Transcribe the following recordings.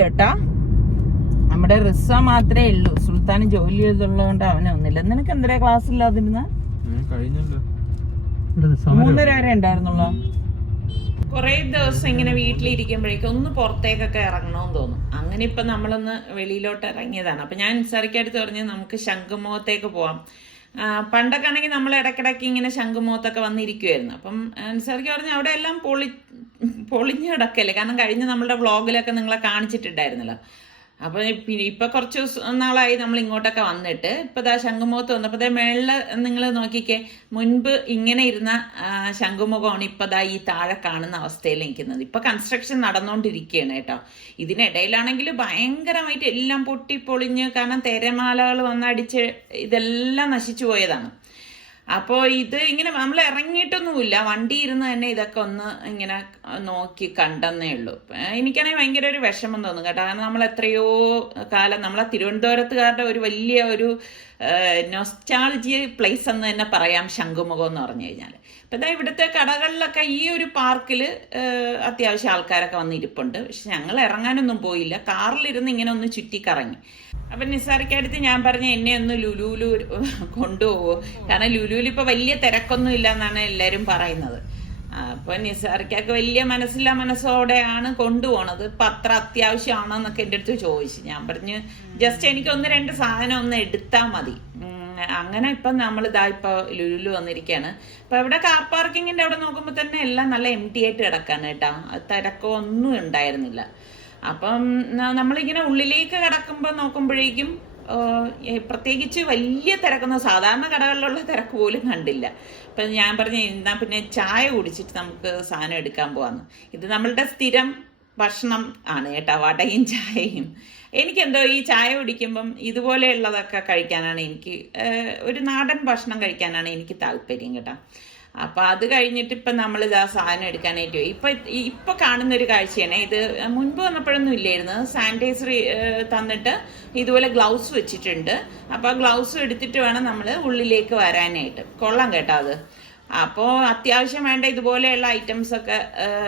കേട്ടാ. നമ്മുടെ റിസ മാത്രമേ ഉള്ളൂ. സുൽത്താന് ജോലി ചെയ്തുള്ളതുകൊണ്ട് അവനൊന്നുമില്ല. നിനക്ക് എന്തിനാ ക്ലാസ് ഇല്ലാതിരുന്ന? 3:30 വരെ ഉണ്ടായിരുന്നുള്ളൂ. കുറെ ദിവസം ഇങ്ങനെ വീട്ടിലിരിക്കുമ്പോഴേക്കും ഒന്ന് പുറത്തേക്കൊക്കെ ഇറങ്ങണമെന്ന് തോന്നും. അങ്ങനെ ഇപ്പൊ നമ്മളൊന്ന് വെളിയിലോട്ട് ഇറങ്ങിയതാണ്. അപ്പൊ ഞാൻ നിസ്സാരിക്കടുത്ത് പറഞ്ഞു നമുക്ക് ശംഖുമുഖത്തേക്ക് പോവാം. പണ്ടൊക്കെ ആണെങ്കിൽ നമ്മൾ ഇടയ്ക്കിടയ്ക്ക് ഇങ്ങനെ ശംഖുമുഖത്തൊക്കെ വന്നിരിക്കുമായിരുന്നു. അപ്പം നിസ്സാരിക്ക് പറഞ്ഞു അവിടെ എല്ലാം പൊളിഞ്ഞു കിടക്കല്ലേ, കാരണം കഴിഞ്ഞ നമ്മളുടെ വ്ളോഗിലൊക്കെ നിങ്ങളെ കാണിച്ചിട്ടുണ്ടായിരുന്നല്ലോ. അപ്പൊ ഇപ്പൊ കുറച്ച് നാളായി നമ്മൾ ഇങ്ങോട്ടൊക്കെ വന്നിട്ട്. ഇപ്പൊ ദാ ശംഖുമുഖത്ത് വന്നപ്പോ മേളില് നിങ്ങൾ നോക്കിക്കേ, മുൻപ് ഇങ്ങനെ ഇരുന്ന ശംഖുമുഖമാണ് ഇപ്പൊ ദാ ഈ താഴെ കാണുന്ന അവസ്ഥയിൽ നിൽക്കുന്നത്. ഇപ്പൊ കൺസ്ട്രക്ഷൻ നടന്നുകൊണ്ടിരിക്കുകയാണ് കേട്ടോ. ഇതിനിടയിലാണെങ്കിൽ ഭയങ്കരമായിട്ട് എല്ലാം പൊട്ടിപ്പൊളിഞ്ഞ്, കാരണം തിരമാലകൾ വന്നടിച്ച് ഇതെല്ലാം നശിച്ചു പോയതാണ്. അപ്പോൾ ഇത് ഇങ്ങനെ നമ്മൾ ഇറങ്ങിയിട്ടൊന്നുമില്ല, വണ്ടി ഇരുന്ന് തന്നെ ഇതൊക്കെ ഒന്ന് ഇങ്ങനെ നോക്കി കണ്ടെന്നേ ഉള്ളൂ. എനിക്കാണെങ്കിൽ ഭയങ്കര ഒരു വിഷമം തോന്നും കേട്ടോ. കാരണം നമ്മൾ എത്രയോ കാലം നമ്മളെ തിരുവനന്തപുരത്തുകാരുടെ ഒരു വലിയ ഒരു നൊസ്റ്റാൾജി പ്ലേസ് എന്ന് തന്നെ പറയാം ശംഖുമുഖം എന്ന് പറഞ്ഞു കഴിഞ്ഞാൽ. അപ്പം ഇതാ ഇവിടുത്തെ കടകളിലൊക്കെ ഈ ഒരു പാർക്കിൽ അത്യാവശ്യം ആൾക്കാരൊക്കെ വന്നിരിപ്പുണ്ട്. പക്ഷെ ഞങ്ങൾ ഇറങ്ങാനൊന്നും പോയില്ല, കാറിലിരുന്ന് ഇങ്ങനെ ഒന്ന് ചുറ്റിക്കറങ്ങി. അപ്പം നിസ്സാരിക്കടുത്ത് ഞാൻ പറഞ്ഞ എന്നെ ഒന്ന് ലുലുവിൽ കൊണ്ടുപോകുമോ, കാരണം ലുലുവിൽ ഇപ്പൊ വലിയ തിരക്കൊന്നും ഇല്ല എന്നാണ് എല്ലാവരും പറയുന്നത്. അപ്പൊ നിസ്സാരിക്കൊക്കെ വലിയ മനസ്സോടെയാണ് കൊണ്ടുപോണത്. ഇപ്പൊ അത്ര അത്യാവശ്യമാണോ എന്നൊക്കെ എൻ്റെ അടുത്ത് ചോദിച്ചു. ഞാൻ പറഞ്ഞു ജസ്റ്റ് എനിക്ക് 1-2 സാധനം ഒന്ന് എടുത്താൽ മതി. അങ്ങനെ ഇപ്പം നമ്മൾ ഇതാ ഇപ്പൊ ലുലുവിൽ വന്നിരിക്കുകയാണ്. അപ്പൊ ഇവിടെ കാർ പാർക്കിങ്ങിന്റെ അവിടെ നോക്കുമ്പോൾ തന്നെ എല്ലാം നല്ല എംപ്റ്റി ആയിട്ട് കിടക്കാണ് കേട്ടോ. തിരക്കോ ഒന്നും ഉണ്ടായിരുന്നില്ല. അപ്പം നമ്മളിങ്ങനെ ഉള്ളിലേക്ക് കിടക്കുമ്പോൾ നോക്കുമ്പോഴേക്കും പ്രത്യേകിച്ച് വലിയ തിരക്കൊന്നും സാധാരണ കടകളിലുള്ള തിരക്ക് പോലും കണ്ടില്ല. അപ്പം ഞാൻ പറഞ്ഞു എന്നാ പിന്നെ ചായ കുടിച്ചിട്ട് നമുക്ക് സാധനം എടുക്കാൻ പോവാന്ന്. ഇത് നമ്മളുടെ സ്ഥിരം ഭക്ഷണം ആണ് കേട്ടോ, വടയും ചായയും. എനിക്കെന്തോ ഈ ചായ കുടിക്കുമ്പം ഇതുപോലെയുള്ളതൊക്കെ കഴിക്കാനാണ് എനിക്ക്, ഒരു നാടൻ ഭക്ഷണം കഴിക്കാനാണ് എനിക്ക് താല്പര്യം കേട്ടോ. അപ്പം അത് കഴിഞ്ഞിട്ട് ഇപ്പം നമ്മളിതാ സാധനം എടുക്കാനായിട്ട് പോയി. ഇപ്പം കാണുന്നൊരു കാഴ്ചയാണ് ഇത്. മുൻപ് വന്നപ്പോഴൊന്നും ഇല്ലായിരുന്നു. സാനിറ്റൈസർ തന്നിട്ട് ഇതുപോലെ ഗ്ലൗസ് വെച്ചിട്ടുണ്ട്. അപ്പോൾ ഗ്ലൗസ് എടുത്തിട്ട് വേണം നമ്മൾ ഉള്ളിലേക്ക് വരാനായിട്ട്. കൊള്ളാം കേട്ടോ അത്. അപ്പോൾ അത്യാവശ്യം വേണ്ട ഇതുപോലെയുള്ള ഐറ്റംസ് ഒക്കെ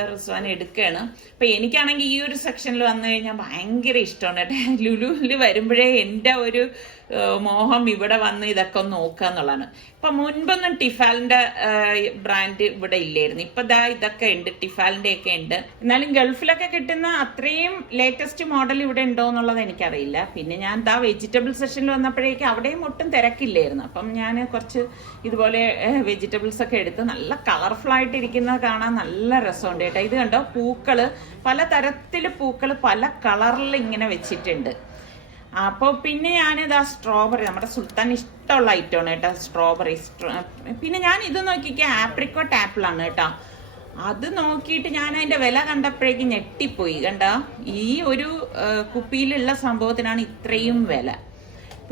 റിസ്വാൻ എടുക്കുകയാണ്. അപ്പം എനിക്കാണെങ്കിൽ ഈ ഒരു സെക്ഷനിൽ വന്നു കഴിഞ്ഞാൽ ഭയങ്കര ഇഷ്ടമാണ് കേട്ടോ. ലുലുവിൽ വരുമ്പോഴേ എൻ്റെ ഒരു മോഹം ഇവിടെ വന്ന് ഇതൊക്കെ ഒന്ന് നോക്കുക എന്നുള്ളതാണ്. ഇപ്പം മുൻപൊന്നും ടിഫാലിൻ്റെ ബ്രാൻഡ് ഇവിടെ ഇല്ലായിരുന്നു. ഇപ്പം ദാ ഇതൊക്കെ ഉണ്ട്, ടിഫാലിൻ്റെ ഒക്കെ ഉണ്ട്. എന്നാലും ഗൾഫിലൊക്കെ കിട്ടുന്ന അത്രയും ലേറ്റസ്റ്റ് മോഡൽ ഇവിടെ ഉണ്ടോ എന്നുള്ളത് എനിക്കറിയില്ല. പിന്നെ ഞാൻ ദാ വെജിറ്റബിൾ സെക്ഷനിൽ വന്നപ്പോഴേക്കും അവിടെയും ഒട്ടും തിരക്കില്ലായിരുന്നു. അപ്പം ഞാൻ കുറച്ച് ഇതുപോലെ വെജിറ്റബിൾസ് ഒക്കെ എടുത്ത് നല്ല കളർഫുൾ ആയിട്ട് ഇരിക്കുന്നത് കാണാൻ നല്ല രസമുണ്ട് കേട്ടോ. ഇത് കണ്ടോ, പൂക്കള് പല തരത്തിൽ പൂക്കൾ പല കളറിൽ ഇങ്ങനെ വെച്ചിട്ടുണ്ട്. അപ്പോൾ പിന്നെ ഞാനിതാ സ്ട്രോബെറി, നമ്മുടെ സുൽത്താൻ ഇഷ്ടമുള്ള ഐറ്റമാണ് കേട്ടോ സ്ട്രോബെറി. പിന്നെ ഞാൻ ഇത് നോക്കിക്കുക, ആപ്രിക്കോട്ട് ആപ്പിളാണ് കേട്ടോ. അത് നോക്കിയിട്ട് ഞാൻ അതിൻ്റെ വില കണ്ടപ്പോഴേക്കും ഞെട്ടിപ്പോയി. കണ്ടോ, ഈ ഒരു കുപ്പിയിലുള്ള സംഭവത്തിനാണ് ഇത്രയും വില.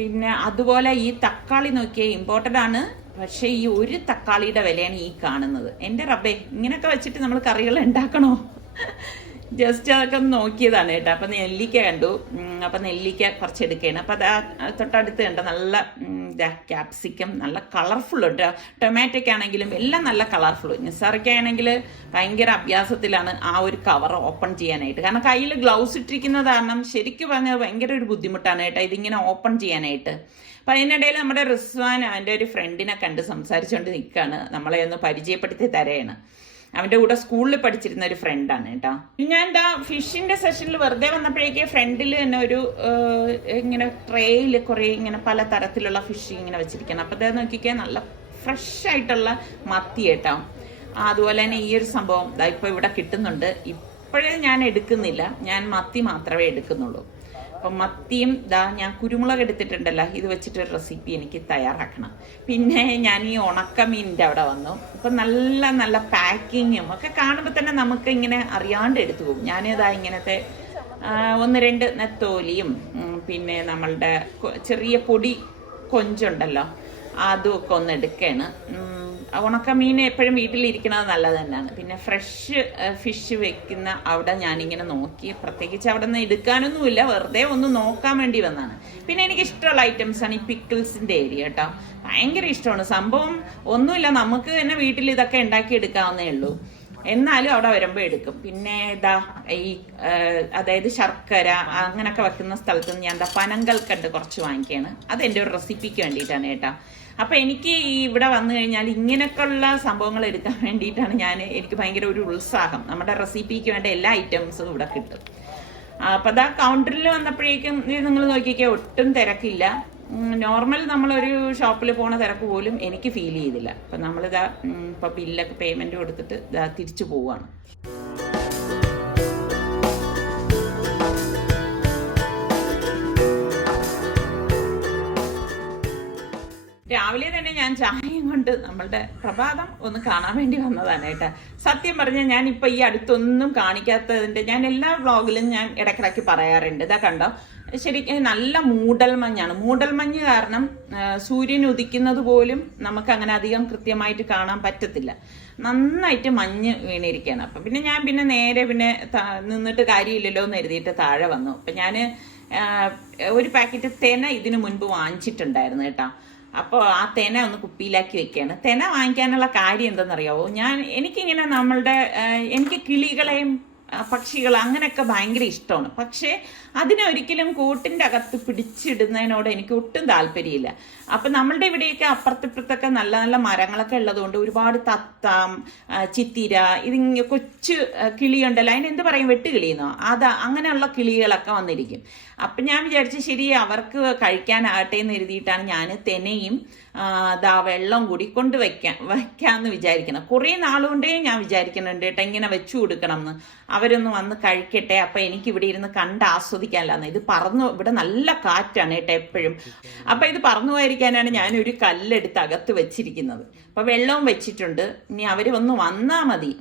പിന്നെ അതുപോലെ ഈ തക്കാളി നോക്കിയാൽ ഇമ്പോർട്ടൻ്റ് ആണ്, പക്ഷേ ഈ ഒരു തക്കാളിയുടെ വിലയാണ് ഈ കാണുന്നത്. എൻ്റെ റബ്ബേ, ഇങ്ങനെയൊക്കെ വെച്ചിട്ട് നമ്മൾ കറികൾ ഉണ്ടാക്കണോ? ജസ്റ്റ് അതൊക്കെ ഒന്ന് നോക്കിയതാണ് കേട്ടോ. അപ്പം നെല്ലിക്ക കണ്ടു. അപ്പം നെല്ലിക്ക കുറച്ച് എടുക്കുകയാണ്. അപ്പം അത് തൊട്ടടുത്ത് കണ്ടോ നല്ല ക്യാപ്സിക്കം, നല്ല കളർഫുൾ ഉണ്ട്. ടൊമാറ്റോയ്ക്ക് ആണെങ്കിലും എല്ലാം നല്ല കളർഫുൾ. നിസ്സാറിക്കാണെങ്കിൽ ഭയങ്കര അഭ്യാസത്തിലാണ് ആ ഒരു കവർ ഓപ്പൺ ചെയ്യാനായിട്ട്. കാരണം കയ്യിൽ ഗ്ലൗസ് ഇട്ടിരിക്കുന്നത് കാരണം ശരിക്കും പറഞ്ഞാൽ ഭയങ്കര ഒരു ബുദ്ധിമുട്ടാണ് കേട്ടോ ഇതിങ്ങനെ ഓപ്പൺ ചെയ്യാനായിട്ട്. അപ്പം അതിനിടയിൽ നമ്മുടെ റിസ്വാൻ അവൻ്റെ ഒരു ഫ്രണ്ടിനെ കണ്ട് സംസാരിച്ചുകൊണ്ട് നിൽക്കുകയാണ്. നമ്മളെ ഒന്ന് പരിചയപ്പെടുത്തി തരയാണ്. അവൻ്റെ കൂടെ സ്കൂളിൽ പഠിച്ചിരുന്ന ഒരു ഫ്രണ്ടാണ് കേട്ടോ. ഞാൻ എന്താ ഫിഷിന്റെ സെഷനിൽ വെറുതെ വന്നപ്പോഴേക്ക് ഫ്രണ്ടിൽ തന്നെ ഒരു ഇങ്ങനെ ട്രേയിൽ കുറേ ഇങ്ങനെ പല തരത്തിലുള്ള ഫിഷ് ഇങ്ങനെ വെച്ചിരിക്കണം. അപ്പോൾ അത് നോക്കിക്കാൻ നല്ല ഫ്രഷ് ആയിട്ടുള്ള മത്തി കേട്ടോ. അതുപോലെ തന്നെ ഈ ഒരു സംഭവം ഇതാ ഇപ്പോൾ ഇവിടെ കിട്ടുന്നുണ്ട്. ഇപ്പോഴേ ഞാൻ എടുക്കുന്നില്ല, ഞാൻ മത്തി മാത്രമേ എടുക്കുന്നുള്ളൂ. അപ്പം മത്തിയും ഇതാ ഞാൻ കുരുമുളക് എടുത്തിട്ടുണ്ടല്ലോ, ഇത് വെച്ചിട്ടൊരു റെസിപ്പി എനിക്ക് തയ്യാറാക്കണം. പിന്നെ ഞാൻ ഈ ഉണക്കമീനിൻ്റെ അവിടെ വന്നു. അപ്പം നല്ല നല്ല പാക്കിങ്ങും ഒക്കെ കാണുമ്പോൾ തന്നെ നമുക്ക് ഇങ്ങനെ അറിയാണ്ട് എടുത്തു പോകും. ഞാനിതാ ഇങ്ങനത്തെ 1-2 നെത്തോലിയും പിന്നെ നമ്മളുടെ ചെറിയ പൊടി കൊഞ്ചുണ്ടല്ലോ അതുമൊക്കെ ഒന്ന് എടുക്കുകയാണ്. ഉണക്കമീൻ എപ്പോഴും വീട്ടിലിരിക്കുന്നത് നല്ലത് തന്നെയാണ്. പിന്നെ ഫ്രഷ് ഫിഷ് വെക്കുന്ന അവിടെ ഞാനിങ്ങനെ നോക്കി, പ്രത്യേകിച്ച് അവിടെ നിന്ന് എടുക്കാനൊന്നുമില്ല, വെറുതെ ഒന്ന് നോക്കാൻ വേണ്ടി വന്നതാണ്. പിന്നെ എനിക്ക് ഇഷ്ടമുള്ള ഐറ്റംസാണ് ഈ പിക്കിൾസിൻ്റെ ഏരിയ കേട്ടോ. ഭയങ്കര ഇഷ്ടമാണ് സംഭവം. ഒന്നുമില്ല, നമുക്ക് തന്നെ വീട്ടിൽ ഇതൊക്കെ ഉണ്ടാക്കി എടുക്കാവുന്നേ ഉള്ളൂ. എന്നാലും അവിടെ വരുമ്പോൾ എടുക്കും. പിന്നെ ഇതാ ഈ അതായത് ശർക്കര അങ്ങനെയൊക്കെ വെക്കുന്ന സ്ഥലത്ത് നിന്ന് ഞാൻ എന്താ പനങ്കൽക്കണ്ട് കുറച്ച് വാങ്ങിക്കുകയാണ്. അത് എൻ്റെ ഒരു റെസിപ്പിക്ക് വേണ്ടിയിട്ടാണ് കേട്ടോ. അപ്പൊ എനിക്ക് ഈ ഇവിടെ വന്നു കഴിഞ്ഞാൽ ഇങ്ങനെയൊക്കെയുള്ള സംഭവങ്ങൾ എടുക്കാൻ വേണ്ടിയിട്ടാണ് എനിക്ക് ഭയങ്കര ഒരു ഉത്സാഹം. നമ്മുടെ റെസിപ്പിക്ക് വേണ്ട എല്ലാ ഐറ്റംസും ഇവിടെ കിട്ടും. അപ്പൊ അതാ കൗണ്ടറിൽ വന്നപ്പോഴേക്കും നിങ്ങൾ നോക്കിക്കേ, ഒട്ടും തിരക്കില്ല. നോർമൽ നമ്മളൊരു ഷോപ്പിൽ പോണ തിരക്ക് പോലും എനിക്ക് ഫീൽ ചെയ്തില്ല. അപ്പൊ നമ്മളിതാ ഇപ്പൊ ബില്ലൊക്കെ പേയ്മെന്റ് കൊടുത്തിട്ട് ഇതാ തിരിച്ചു പോവാണ്. രാവിലെ തന്നെ ഞാൻ ചായയും കൊണ്ട് നമ്മളുടെ പ്രഭാതം ഒന്ന് കാണാൻ വേണ്ടി വന്നതാണ് കേട്ടോ. സത്യം പറഞ്ഞാൽ ഞാൻ ഇപ്പൊ ഈ അടുത്തൊന്നും കാണിക്കാത്തതിന്റെ ഞാൻ എല്ലാ വ്ളോഗിലും ഞാൻ ഇടയ്ക്കിടയ്ക്ക് പറയാറുണ്ട്. ഇതാ കണ്ടോ, ശരിക്കും നല്ല മൂടൽമഞ്ഞാണ്. മൂടൽമഞ്ഞ് കാരണം സൂര്യൻ ഉദിക്കുന്നത് പോലും നമുക്ക് അങ്ങനെ അധികം കൃത്യമായിട്ട് കാണാൻ പറ്റത്തില്ല. നന്നായിട്ട് മഞ്ഞ് വീണിരിക്കുകയാണ്. അപ്പൊ ഞാൻ നേരെ നിന്നിട്ട് കാര്യമില്ലല്ലോ എന്ന് എഴുതിയിട്ട് താഴെ വന്നു. അപ്പൊ ഞാന് ഒരു പാക്കറ്റ് തെന ഇതിനു മുൻപ് വാങ്ങിച്ചിട്ടുണ്ടായിരുന്നു കേട്ടോ. അപ്പോൾ ആ തെന ഒന്ന് കുപ്പിയിലാക്കി വെക്കുകയാണ്. തെന വാങ്ങിക്കാനുള്ള കാര്യം എന്തെന്നറിയാവോ, എനിക്കിങ്ങനെ എനിക്ക് കിളികളെയും പക്ഷികൾ അങ്ങനെയൊക്കെ ഭയങ്കര ഇഷ്ടമാണ്. പക്ഷേ അതിനെ ഒരിക്കലും കൂട്ടിൻ്റെ അകത്ത് പിടിച്ചിടുന്നതിനോട് എനിക്ക് ഒട്ടും താല്പര്യമില്ല. അപ്പൊ നമ്മളുടെ ഇവിടെയൊക്കെ അപ്പുറത്തിപ്പുറത്തൊക്കെ നല്ല നല്ല മരങ്ങളൊക്കെ ഉള്ളതുകൊണ്ട് ഒരുപാട് തത്താം, ചിത്തിര, ഇതിങ്ങനെ കൊച്ചു കിളിയുണ്ടല്ലോ, അതിനെന്ത് പറയും, വെട്ടുകിളിയെന്നോ, അങ്ങനെയുള്ള കിളികളൊക്കെ വന്നിരിക്കും. അപ്പൊ ഞാൻ വിചാരിച്ചു ശരി അവർക്ക് കഴിക്കാനാകട്ടെ എന്ന് എഴുതിയിട്ടാണ് ഞാൻ തെനയും വെള്ളം കൂടി വെക്കാന്ന് വിചാരിക്കണം. കുറേ നാളുകൊണ്ടേ ഞാൻ വിചാരിക്കുന്നുണ്ട് കേട്ടോ ഇങ്ങനെ വെച്ചു കൊടുക്കണം എന്ന്. അവരൊന്ന് വന്ന് കഴിക്കട്ടെ, അപ്പൊ എനിക്ക് ഇവിടെ ഇരുന്ന് കണ്ട് ആസ്വദിക്കാനല്ലാന്ന്. ഇത് ഇവിടെ നല്ല കാറ്റാണ് കേട്ടോ എപ്പോഴും. അപ്പൊ ഇത് പറന്നു പോയിരിക്കാനാണ് ഞാനൊരു കല്ലെടുത്ത് അകത്ത് വെച്ചിരിക്കുന്നത്. അപ്പൊ വെള്ളവും വെച്ചിട്ടുണ്ട്. ഇനി അവര് ഒന്ന് വന്നാ മതി.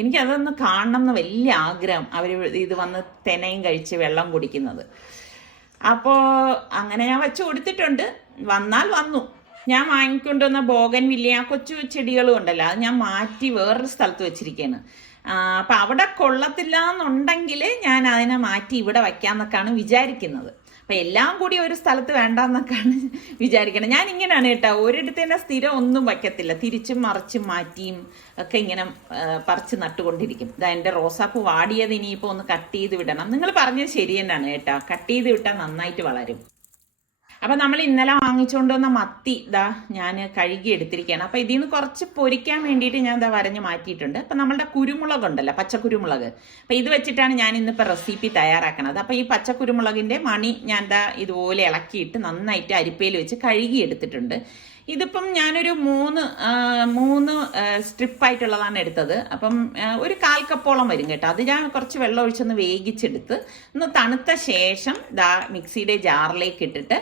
എനിക്കതൊന്ന് കാണണം എന്ന് വലിയ ആഗ്രഹം, അവര് ഇത് വന്ന് തെനയും കഴിച്ച് വെള്ളം കുടിക്കുന്നത്. അപ്പോ അങ്ങനെ ഞാൻ വെച്ചു കൊടുത്തിട്ടുണ്ട്. വന്നാൽ വന്നു. ഞാൻ വാങ്ങിക്കൊണ്ടുവന്ന ബോഗൻ വില്ലിയ കൊച്ചു ചെടികളും ഉണ്ടല്ലോ, അത് ഞാൻ മാറ്റി വേറൊരു സ്ഥലത്ത് വെച്ചിരിക്കുകയാണ്. അപ്പൊ അവിടെ കൊള്ളത്തില്ല എന്നുണ്ടെങ്കിൽ ഞാൻ അതിനെ മാറ്റി ഇവിടെ വയ്ക്കാന്നൊക്കെയാണ് വിചാരിക്കുന്നത്. അപ്പൊ എല്ലാം കൂടി ഒരു സ്ഥലത്ത് വേണ്ടെന്നൊക്കെയാണ് വിചാരിക്കണം. ഞാൻ ഇങ്ങനെയാണ് കേട്ടോ, ഒരിടത്ത് തന്നെ സ്ഥിരം ഒന്നും വയ്ക്കത്തില്ല. തിരിച്ചും മറിച്ചും മാറ്റിയും ഒക്കെ ഇങ്ങനെ പറിച്ച് നട്ടുകൊണ്ടിരിക്കും. ഇതാ എൻ്റെ റോസാപ്പൂ വാടിയത് ഇനിയിപ്പോൾ ഒന്ന് കട്ട് ചെയ്ത് വിടണം. നിങ്ങൾ പറഞ്ഞത് ശരി തന്നെയാണ് കേട്ടോ, കട്ട് ചെയ്ത് വിട്ടാൽ നന്നായിട്ട് വളരും. അപ്പൊ നമ്മൾ ഇന്നലെ വാങ്ങിച്ചുകൊണ്ട് വന്ന മത്തി ഞാൻ കഴുകി എടുത്തിരിക്കുകയാണ്. അപ്പൊ ഇതിൽ നിന്ന് കുറച്ച് പൊരിക്കാൻ വേണ്ടിയിട്ട് ഞാൻ വരഞ്ഞ് മാറ്റിയിട്ടുണ്ട്. അപ്പൊ നമ്മളുടെ കുരുമുളക് ഉണ്ടല്ലോ, പച്ചക്കുരുമുളക്, അപ്പൊ ഇത് വെച്ചിട്ടാണ് ഞാൻ ഇന്നിപ്പോ റെസിപ്പി തയ്യാറാക്കണത്. അപ്പൊ ഈ പച്ചക്കുരുമുളകിന്റെ മണി ഞാൻ ഇതുപോലെ ഇളക്കിയിട്ട് നന്നായിട്ട് അരിപ്പയിൽ വെച്ച് കഴുകി എടുത്തിട്ടുണ്ട്. ഇതിപ്പം ഞാനൊരു മൂന്ന് സ്ട്രിപ്പായിട്ടുള്ളതാണ് എടുത്തത്. അപ്പം ഒരു 1/4 കപ്പോളം വരും കേട്ടോ. അത് ഞാൻ കുറച്ച് വെള്ളം ഒഴിച്ചൊന്ന് വേവിച്ചെടുത്ത് ഒന്ന് തണുത്ത ശേഷം മിക്സിയുടെ ജാറിലേക്ക് ഇട്ടിട്ട്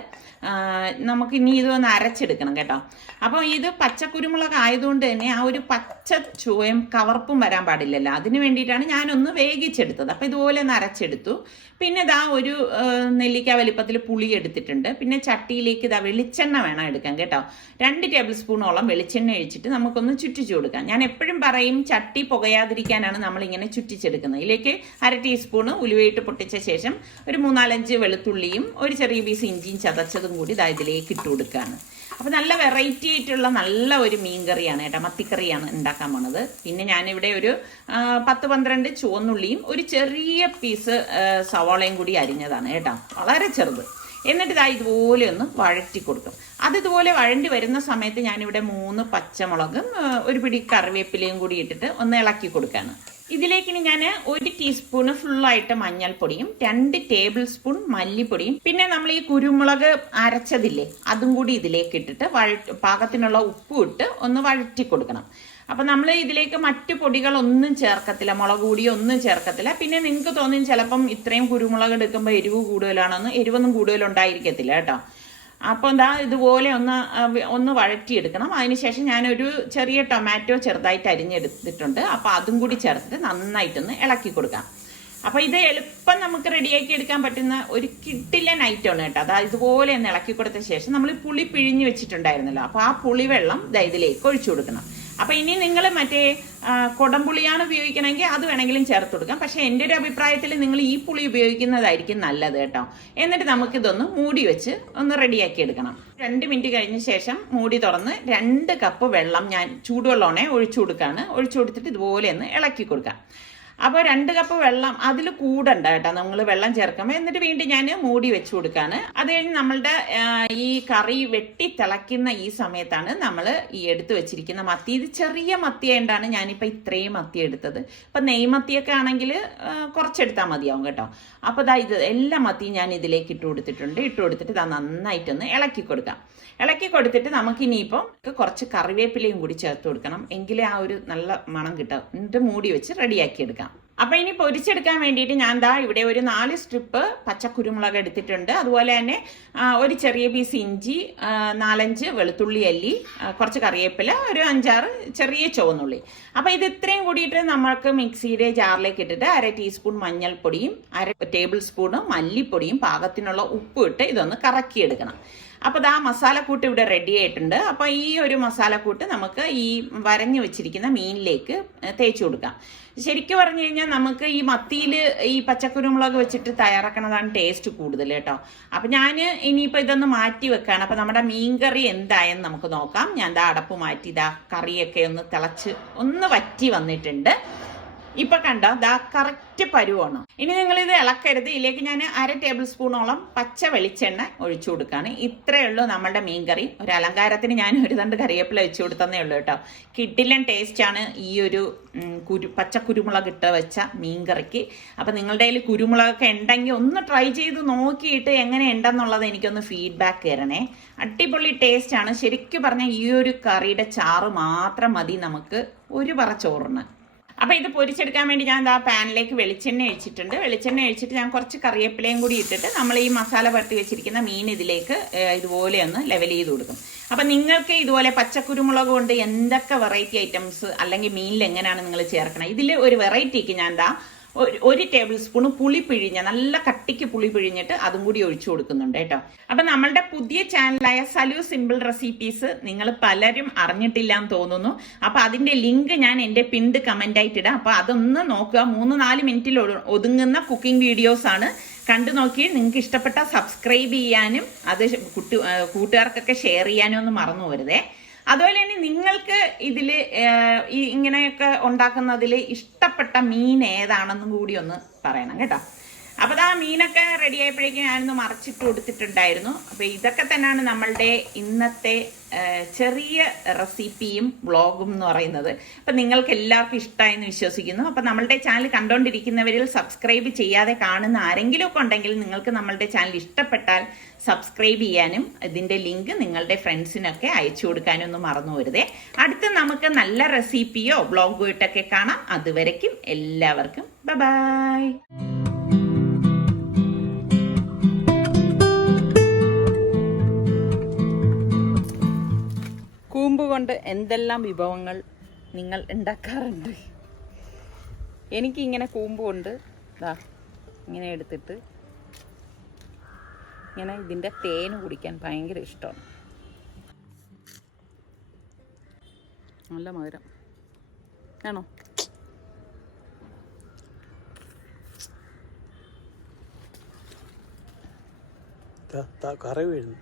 നമുക്ക് ഇനി ഇതൊന്ന് അരച്ചെടുക്കണം കേട്ടോ. അപ്പം ഇത് പച്ചക്കുരുമുളക് ആയതുകൊണ്ട് തന്നെ ആ ഒരു പച്ച ചുവയും കവർപ്പും വരാൻ പാടില്ലല്ലോ, അതിന് വേണ്ടിയിട്ടാണ് ഞാനൊന്ന് വേവിച്ചെടുത്തത്. അപ്പം ഇതുപോലെ ഒന്ന് അരച്ചെടുത്തു. പിന്നെ ഒരു നെല്ലിക്ക വലിപ്പത്തിൽ പുളി എടുത്തിട്ടുണ്ട്. പിന്നെ ചട്ടിയിലേക്ക് വെളിച്ചെണ്ണ വേണം എടുക്കാൻ കേട്ടോ. 2 ടേബിൾ സ്പൂണോളം വെളിച്ചെണ്ണ ഒഴിച്ചിട്ട് നമുക്കൊന്ന് ചുറ്റിച്ചു കൊടുക്കാം. ഞാൻ എപ്പോഴും പറയും ചട്ടി പുകയാതിരിക്കാനാണ് നമ്മളിങ്ങനെ ചുറ്റിച്ചെടുക്കുന്നത്. ഇതിലേക്ക് 1/2 ടീസ്പൂണ് ഉലുവയിട്ട് പൊട്ടിച്ച ശേഷം ഒരു 3-4 വെളുത്തുള്ളിയും ഒരു ചെറിയ പീസ് ഇഞ്ചിയും ചതച്ചതും കൂടി ഇതിലേക്ക് ഇട്ട് കൊടുക്കുകയാണ്. അപ്പം നല്ല വെറൈറ്റി ആയിട്ടുള്ള നല്ല ഒരു മീൻ കറിയാണ് കേട്ടോ, മത്തിക്കറിയാണ് ഉണ്ടാക്കാൻ പോണത്. പിന്നെ ഞാനിവിടെ ഒരു 10-12 ചുവന്നുള്ളിയും ഒരു ചെറിയ പീസ് സവാളയും കൂടി അരിഞ്ഞതാണ് കേട്ടോ, വളരെ ചെറുത്. എന്നിട്ട് ഇതുപോലെ ഒന്ന് വഴറ്റി കൊടുക്കും. ഇതുപോലെ വഴണ്ടി വരുന്ന സമയത്ത് ഞാനിവിടെ 3 പച്ചമുളകും ഒരു പിടി കറിവേപ്പിലയും കൂടി ഇട്ടിട്ട് ഒന്ന് ഇളക്കി കൊടുക്കാണ്. ഇതിലേക്ക് ഇനി ഞാൻ 1 ടീസ്പൂണ് ഫുള്ളായിട്ട് മഞ്ഞൾപ്പൊടിയും 2 ടേബിൾ സ്പൂൺ മല്ലിപ്പൊടിയും പിന്നെ നമ്മൾ ഈ കുരുമുളക് അരച്ചതില്ലേ അതും കൂടി ഇതിലേക്ക് ഇട്ടിട്ട് പാകത്തിനുള്ള ഉപ്പും ഇട്ട് ഒന്ന് വഴറ്റി കൊടുക്കണം. അപ്പൊ നമ്മൾ ഇതിലേക്ക് മറ്റു പൊടികളൊന്നും ചേർക്കത്തില്ല, മുളക് പൊടിയോ ഒന്നും ചേർക്കത്തില്ല. പിന്നെ നിങ്ങൾക്ക് തോന്നും ചിലപ്പം ഇത്രയും കുരുമുളക് എടുക്കുമ്പോൾ എരിവ് കൂടുതലാണെന്ന്. എരിവൊന്നും കൂടുതലുണ്ടായിരിക്കത്തില്ല കേട്ടോ. അപ്പോൾ ഇതുപോലെ ഒന്ന് വഴറ്റിയെടുക്കണം. അതിനുശേഷം ഞാനൊരു ചെറിയ ടൊമാറ്റോ ചെറുതായിട്ട് അരിഞ്ഞെടുത്തിട്ടുണ്ട്. അപ്പോൾ അതും കൂടി ചേർത്തിട്ട് നന്നായിട്ടൊന്ന് ഇളക്കി കൊടുക്കാം. അപ്പോൾ ഇത് എളുപ്പം നമുക്ക് റെഡിയാക്കി എടുക്കാൻ പറ്റുന്ന ഒരു കിട്ടില്ലൻ ഐറ്റമാണ് കേട്ടോ. ഇതുപോലെ ഒന്ന് ഇളക്കി കൊടുത്ത ശേഷം നമ്മൾ പുളി പിഴിഞ്ഞ് വെച്ചിട്ടുണ്ടായിരുന്നല്ലോ, അപ്പോൾ ആ പുളിവെള്ളം ഇതിലേക്ക് ഒഴിച്ചു കൊടുക്കണം. അപ്പോൾ ഇനി നിങ്ങൾ മറ്റേ കൊടംപുളിയാണ് ഉപയോഗിക്കണമെങ്കിൽ അത് വേണമെങ്കിലും ചേർത്ത് കൊടുക്കാം. പക്ഷേ എൻ്റെ ഒരു അഭിപ്രായത്തിൽ നിങ്ങൾ ഈ പുളി ഉപയോഗിക്കുന്നതായിരിക്കും നല്ലത് കേട്ടോ. എന്നിട്ട് നമുക്കിതൊന്ന് മൂടി വെച്ച് ഒന്ന് റെഡിയാക്കി എടുക്കണം. 2 മിനിറ്റ് കഴിഞ്ഞ ശേഷം മൂടി തുറന്ന് 2 കപ്പ് വെള്ളം ഞാൻ ചൂടുവെള്ളമാണേ ഒഴിച്ചു കൊടുക്കുകയാണ്. ഒഴിച്ചു കൊടുത്തിട്ട് ഇതുപോലെ ഒന്ന് ഇളക്കി കൊടുക്കാം. അപ്പോൾ 2 കപ്പ് വെള്ളം അതിൽ കൂടണ്ട കേട്ടോ നമ്മൾ വെള്ളം ചേർക്കുമ്പോൾ. എന്നിട്ട് വീണ്ടും ഞാൻ മൂടി വെച്ച് കൊടുക്കുകയാണ്. അത് കഴിഞ്ഞ് നമ്മളുടെ ഈ കറി വെട്ടി തിളയ്ക്കുന്ന ഈ സമയത്താണ് നമ്മൾ ഈ എടുത്ത് വെച്ചിരിക്കുന്ന മത്തി. ഇത് ചെറിയ മത്തി ആയതുകൊണ്ടാണ് ഞാനിപ്പോൾ ഇത്രയും മത്തി എടുത്തത്. ഇപ്പം നെയ്മത്തിയൊക്കെ ആണെങ്കിൽ കുറച്ചെടുത്താൽ മതിയാവും കേട്ടോ. അപ്പോൾ ഇത് എല്ലാ മത്തിയും ഞാൻ ഇതിലേക്ക് ഇട്ട് കൊടുത്തിട്ടുണ്ട്. ഇട്ട് കൊടുത്തിട്ട് ഇത് നന്നായിട്ടൊന്ന് ഇളക്കി കൊടുക്കാം. ഇളക്കി കൊടുത്തിട്ട് നമുക്കിനിയിപ്പം കുറച്ച് കറിവേപ്പിലയും കൂടി ചേർത്ത് കൊടുക്കണം. എങ്കിലേ ആ ഒരു നല്ല മണം കിട്ടും. എന്നിട്ട് മൂടി വെച്ച് റെഡിയാക്കി എടുക്കാം. അപ്പം ഇനി പൊരിച്ചെടുക്കാൻ വേണ്ടിയിട്ട് ഞാൻ ഇവിടെ ഒരു 4 സ്ട്രിപ്പ് പച്ചക്കുരുമുളക് എടുത്തിട്ടുണ്ട്. അതുപോലെ തന്നെ ഒരു ചെറിയ പീസ് ഇഞ്ചി, 4-5 വെളുത്തുള്ളി അല്ലി, കുറച്ച് കറിവേപ്പില, ഒരു 5-6 ചെറിയ ചുവന്നുള്ളി. അപ്പം ഇത് ഇത്രയും കൂടിയിട്ട് നമ്മൾക്ക് മിക്സിയുടെ ജാറിലേക്ക് ഇട്ടിട്ട് 1/2 ടീസ്പൂൺ മഞ്ഞൾപ്പൊടിയും 1/2 ടേബിൾ സ്പൂണ് മല്ലിപ്പൊടിയും പാകത്തിനുള്ള ഉപ്പും ഇട്ട് ഇതൊന്ന് കറക്കിയെടുക്കണം. അപ്പോൾ ആ മസാലക്കൂട്ട് ഇവിടെ റെഡി ആയിട്ടുണ്ട്. അപ്പോൾ ഈ ഒരു മസാലക്കൂട്ട് നമുക്ക് ഈ വരഞ്ഞു വെച്ചിരിക്കുന്ന മീനിലേക്ക് തേച്ച് കൊടുക്കാം. ശരിക്കും പറഞ്ഞു കഴിഞ്ഞാൽ നമുക്ക് ഈ മത്തിയിൽ ഈ പച്ചക്കുരുമുളക് വെച്ചിട്ട് തയ്യാറാക്കണതാണ് ടേസ്റ്റ് കൂടുതൽ കേട്ടോ. അപ്പം ഞാൻ ഇനിയിപ്പോൾ ഇതൊന്ന് മാറ്റി വെക്കാണ്. അപ്പം നമ്മുടെ മീൻകറി എന്തായെന്ന് നമുക്ക് നോക്കാം. ഞാൻ അടപ്പ് മാറ്റി കറിയൊക്കെ ഒന്ന് തിളച്ച് ഒന്ന് വറ്റി വന്നിട്ടുണ്ട്. ഇപ്പൊ കണ്ടോ കറക്റ്റ് പരുവാണ്. ഇനി നിങ്ങൾ ഇത് ഇളക്കരുത്. ഇതിലേക്ക് ഞാൻ 1/2 ടേബിൾ സ്പൂണോളം പച്ച വെളിച്ചെണ്ണ ഒഴിച്ചു കൊടുക്കാണ്. ഇത്രയേ ഉള്ളൂ നമ്മുടെ മീൻകറി. ഒരു അലങ്കാരത്തിന് ഞാൻ ഒരു 2 കറിവേപ്പില വെച്ച് കൊടുത്തന്നേ ഉള്ളൂ കേട്ടോ. കിഡിലൻ ടേസ്റ്റ് ആണ് ഈ ഒരു പച്ചക്കുരുമുളക് ഇട്ട് വെച്ച മീൻകറിക്ക്. അപ്പം നിങ്ങളുടെ കയ്യിൽ കുരുമുളകൊക്കെ ഉണ്ടെങ്കിൽ ഒന്ന് ട്രൈ ചെയ്ത് നോക്കിയിട്ട് എങ്ങനെ ഉണ്ടെന്നുള്ളത് എനിക്കൊന്ന് ഫീഡ്ബാക്ക് തരണേ. അടിപൊളി ടേസ്റ്റ് ആണ്. ശരിക്കും പറഞ്ഞാൽ ഈ ഒരു കറിയുടെ ചാറ് മാത്രം മതി നമുക്ക് ഒരു പറ ചോറിന്. അപ്പം ഇത് പൊരിച്ചെടുക്കാൻ വേണ്ടി ഞാൻ പാനിലേക്ക് വെളിച്ചെണ്ണ ഒഴിച്ചിട്ടുണ്ട്. വെളിച്ചെണ്ണ ഒഴിച്ചിട്ട് ഞാൻ കുറച്ച് കറിവേപ്പിലയും കൂടി ഇട്ടിട്ട് നമ്മൾ ഈ മസാല പുരട്ടി വെച്ചിരിക്കുന്ന മീൻ ഇതിലേക്ക് ഇതുപോലെ ഒന്ന് ലെവൽ ചെയ്ത് കൊടുക്കും. അപ്പം നിങ്ങൾക്ക് ഇതുപോലെ പച്ചക്കുരുമുളക് കൊണ്ട് എന്തൊക്കെ വെറൈറ്റി ഐറ്റംസ് അല്ലെങ്കിൽ മീനിൽ എങ്ങനെയാണ് നിങ്ങൾ ചേർക്കണം. ഇതിൽ ഒരു വെറൈറ്റിക്ക് ഞാൻ ഒരു ടേബിൾ സ്പൂൺ പുളി പിഴിഞ്ഞ നല്ല കട്ടിക്ക് പുളി പിഴിഞ്ഞിട്ട് അതും കൂടി ഒഴിച്ചു കൊടുക്കുന്നുണ്ട് കേട്ടോ. അപ്പം നമ്മളുടെ പുതിയ ചാനലായ സലു സിമ്പിൾ റെസിപ്പീസ് നിങ്ങൾ പലരും അറിഞ്ഞിട്ടില്ല എന്ന് തോന്നുന്നു. അപ്പം അതിന്റെ ലിങ്ക് ഞാൻ എൻ്റെ പിൻഡ് കമന്റ് ആയിട്ട് ഇടാം. അപ്പം അതൊന്ന് നോക്കുക. 3-4 മിനിറ്റിൽ ഒതുങ്ങുന്ന കുക്കിംഗ് വീഡിയോസ് ആണ്. കണ്ടു നോക്കി നിങ്ങൾക്ക് ഇഷ്ടപ്പെട്ട സബ്സ്ക്രൈബ് ചെയ്യാനും അത് കൂട്ടുകാർക്കൊക്കെ ഷെയർ ചെയ്യാനും ഒന്നും മറന്നു പോരുതേ. അതുപോലെ തന്നെ നിങ്ങൾക്ക് ഇതിൽ ഇങ്ങനെയൊക്കെ ഉണ്ടാക്കുന്നതിൽ ഇഷ്ടപ്പെട്ട മീൻ ഏതാണെന്നും കൂടി ഒന്ന് പറയണം കേട്ടോ. അപ്പോൾ മീനൊക്കെ റെഡി ആയപ്പോഴേക്കും ഞാനൊന്ന് മറിച്ചിട്ട് കൊടുത്തിട്ടുണ്ടായിരുന്നു. അപ്പോൾ ഇതൊക്കെ തന്നെയാണ് നമ്മളുടെ ഇന്നത്തെ ചെറിയ റെസിപ്പിയും വ്ളോഗും എന്ന് പറയുന്നത്. അപ്പം നിങ്ങൾക്ക് എല്ലാവർക്കും ഇഷ്ടമായെന്ന് വിശ്വസിക്കുന്നു. അപ്പം നമ്മളുടെ ചാനൽ കണ്ടുകൊണ്ടിരിക്കുന്നവരിൽ സബ്സ്ക്രൈബ് ചെയ്യാതെ കാണുന്ന ആരെങ്കിലും ഒക്കെ ഉണ്ടെങ്കിൽ നിങ്ങൾക്ക് നമ്മളുടെ ചാനൽ ഇഷ്ടപ്പെട്ടാൽ സബ്സ്ക്രൈബ് ചെയ്യാനും ഇതിൻ്റെ ലിങ്ക് നിങ്ങളുടെ ഫ്രണ്ട്സിനൊക്കെ അയച്ചു കൊടുക്കാനും ഒന്നും മറന്നു വരുതേ. അടുത്ത് നമുക്ക് നല്ല റെസിപ്പിയോ വ്ളോഗോ ഇട്ടൊക്കെ കാണാം. അതുവരയ്ക്കും എല്ലാവർക്കും ബൈ. കൂമ്പ് കൊണ്ട് എന്തെല്ലാം വിഭവങ്ങൾ നിങ്ങൾ ഉണ്ടാക്കാറുണ്ട്. എനിക്കിങ്ങനെ കൂമ്പ് കൊണ്ട് ഇങ്ങനെ എടുത്തിട്ട് ഇങ്ങനെ ഇതിൻ്റെ തേന് കുടിക്കാൻ ഭയങ്കര ഇഷ്ടമാണ്. നല്ല മധുരം ആണോ? കറി വീഴുന്നു.